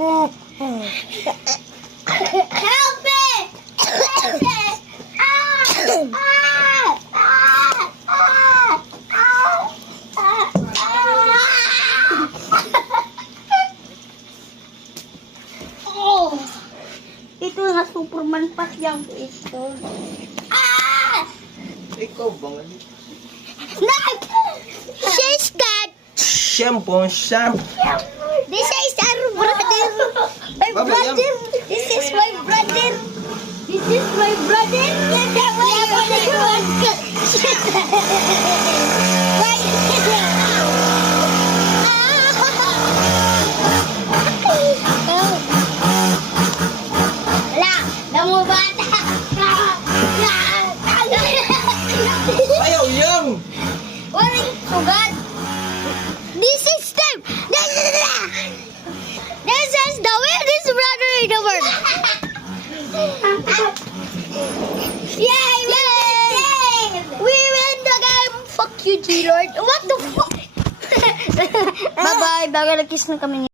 Help me! Help me! Oh, ito na Superman pas yang ito. Ikaw ba nga? She's got. Shampoo, shampoo. This is our brother. My brother. This is my brother. This is my brother. Wala, damo bata. Ayaw yang! Waring sugat. This is them. This is the weirdest brother in the world. Yay! We win the game. Fuck you, G-Lord. What the fuck? Bye-bye. Bago na kiss na kami.